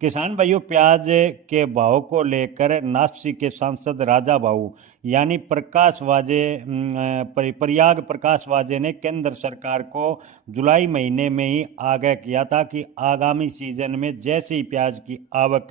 किसान भाइयों, प्याज के भाव को लेकर नासिक के सांसद राजा भाऊ यानी प्रकाश वाजे प्रयाग प्रकाश वाजे ने केंद्र सरकार को जुलाई महीने में ही आगाह किया था कि आगामी सीजन में जैसे ही प्याज की आवक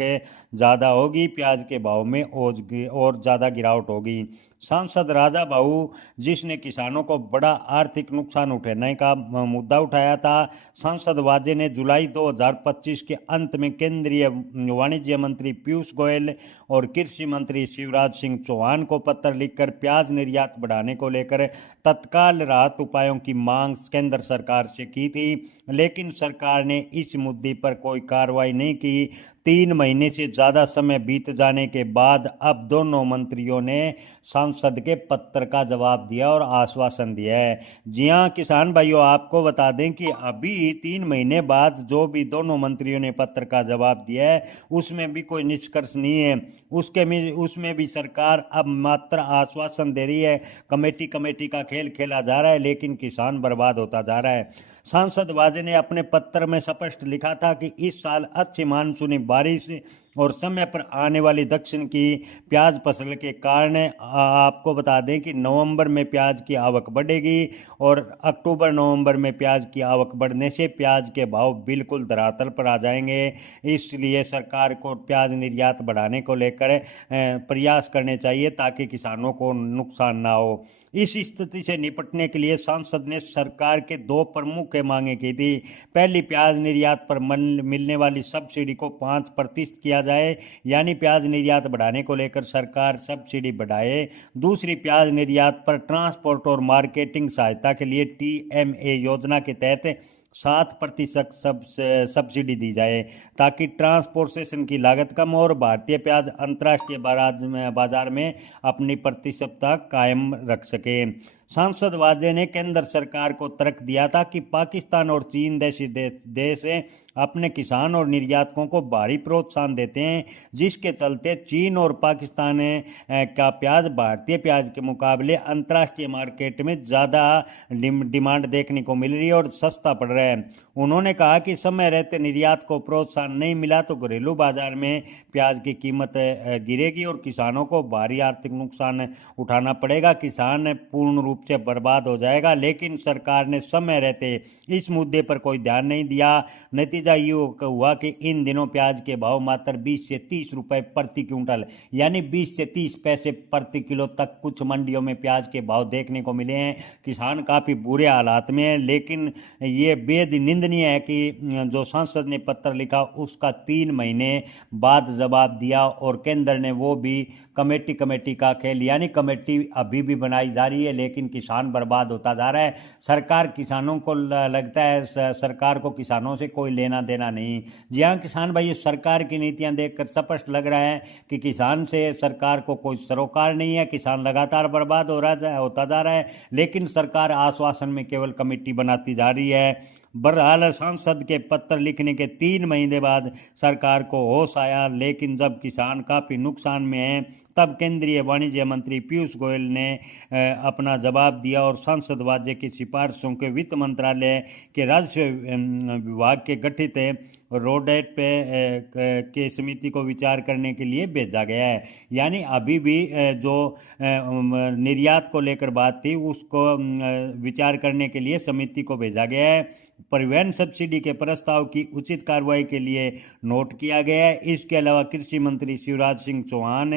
ज़्यादा होगी, प्याज के भाव में और ज़्यादा गिरावट होगी। सांसद राजा भाऊ, जिसने किसानों को बड़ा आर्थिक नुकसान उठाने का मुद्दा उठाया था, सांसद वाजे ने जुलाई 2025 के अंत में केंद्रीय वाणिज्य मंत्री पीयूष गोयल और कृषि मंत्री शिवराज सिंह चौहान को पत्र लिखकर प्याज निर्यात बढ़ाने को लेकर तत्काल राहत उपायों की मांग केंद्र सरकार से की थी, लेकिन सरकार ने इस मुद्दे पर कोई कार्रवाई नहीं की। 3 महीने से ज़्यादा समय बीत जाने के बाद अब दोनों मंत्रियों ने सांसद के पत्र का जवाब दिया और आश्वासन दिया है। जी हाँ किसान भाइयों, आपको बता दें कि अभी 3 महीने बाद जो भी दोनों मंत्रियों ने पत्र का जवाब दिया है, उसमें भी कोई निष्कर्ष नहीं है। उसमें भी सरकार अब मात्र आश्वासन दे रही है। कमेटी कमेटी का खेल खेला जा रहा है, लेकिन किसान बर्बाद होता जा रहा है। सांसद वाजे ने अपने पत्र में स्पष्ट लिखा था कि इस साल अच्छी मानसूनी बारिश और समय पर आने वाली दक्षिण की प्याज फसल के कारण आपको बता दें कि नवंबर में प्याज की आवक बढ़ेगी और अक्टूबर नवंबर में प्याज की आवक बढ़ने से प्याज के भाव बिल्कुल धरातल पर आ जाएंगे। इसलिए सरकार को प्याज निर्यात बढ़ाने को लेकर प्रयास करने चाहिए ताकि किसानों को नुकसान ना हो। इस स्थिति से निपटने के लिए सांसद ने सरकार के 2 प्रमुख मांगे की थी। पहली, प्याज निर्यात पर मिलने वाली सब्सिडी को 5% किया जाए, यानी प्याज निर्यात बढ़ाने को लेकर सरकार सब्सिडी बढ़ाए। दूसरी, प्याज निर्यात पर ट्रांसपोर्ट और मार्केटिंग सहायता के लिए TMA योजना के तहत 7% सब्सिडी दी जाए ताकि ट्रांसपोर्टेशन की लागत कम हो और भारतीय प्याज अंतर्राष्ट्रीय बाजार में अपनी प्रतिष्ठा कायम रख सके। सांसद वाजे ने केंद्र सरकार को तर्क दिया था कि पाकिस्तान और चीन जैसे देश अपने किसान और निर्यातकों को भारी प्रोत्साहन देते हैं, जिसके चलते चीन और पाकिस्तान का प्याज भारतीय प्याज के मुकाबले अंतर्राष्ट्रीय मार्केट में ज़्यादा डिमांड देखने को मिल रही है और सस्ता पड़ रहा है। उन्होंने कहा कि समय रहते निर्यात को प्रोत्साहन नहीं मिला तो घरेलू बाजार में प्याज की कीमत गिरेगी और किसानों को भारी आर्थिक नुकसान उठाना पड़ेगा। किसान पूर्ण रूप से बर्बाद हो जाएगा। लेकिन सरकार ने समय रहते इस मुद्दे पर कोई ध्यान नहीं दिया। नतीजा ये हुआ कि इन दिनों प्याज के भाव मात्र 20 से 30 रुपए प्रति क्विंटल यानी 20 से 30 पैसे प्रति किलो तक कुछ मंडियों में प्याज के भाव देखने को मिले हैं। किसान काफ़ी बुरे हालात में है। लेकिन ये बेहद निंदनीय है कि जो सांसद ने पत्र लिखा उसका 3 महीने बाद जवाब दिया और केंद्र ने वो भी कमेटी का खेल, यानी कमेटी अभी भी बनाई जा रही है, लेकिन किसान बर्बाद होता जा रहा है। सरकार किसानों को लगता है सरकार को किसानों से कोई लेना देना नहीं। जी हाँ किसान भाई, सरकार की नीतियां देखकर स्पष्ट लग रहा है कि किसान से सरकार को कोई सरोकार नहीं है। किसान लगातार बर्बाद होता जा रहा है, लेकिन सरकार आश्वासन में केवल कमेटी बनाती जा रही है। बहरहाल सांसद के पत्र लिखने के 3 महीने बाद सरकार को होश आया, लेकिन जब किसान काफ़ी नुकसान में हैं तब केंद्रीय वाणिज्य मंत्री पीयूष गोयल ने अपना जवाब दिया और संसद वाजे की सिफारिशों के वित्त मंत्रालय के राजस्व विभाग के गठित रोडेट पे के समिति को विचार करने के लिए भेजा गया है। यानी अभी भी जो निर्यात को लेकर बात थी उसको विचार करने के लिए समिति को भेजा गया है। परिवहन सब्सिडी के प्रस्ताव की उचित कार्रवाई के लिए नोट किया गया है। इसके अलावा कृषि मंत्री शिवराज सिंह चौहान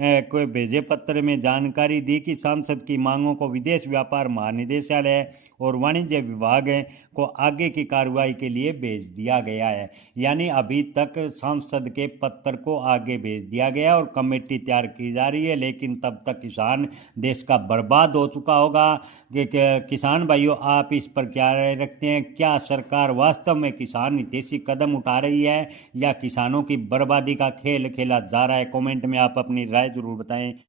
को भेजे पत्र में जानकारी दी कि सांसद की मांगों को विदेश व्यापार महानिदेशालय और वाणिज्य विभाग को आगे की कार्रवाई के लिए भेज दिया गया है। यानी अभी तक सांसद के पत्र को आगे भेज दिया गया और कमेटी तैयार की जा रही है, लेकिन तब तक किसान देश का बर्बाद हो चुका होगा। किसान भाइयों, आप इस पर क्या राय रखते हैं? क्या सरकार वास्तव में किसान हितैषी कदम उठा रही है या किसानों की बर्बादी का खेल खेला जा रहा है? कमेंट में आप अपनी राय जरूर बताएं।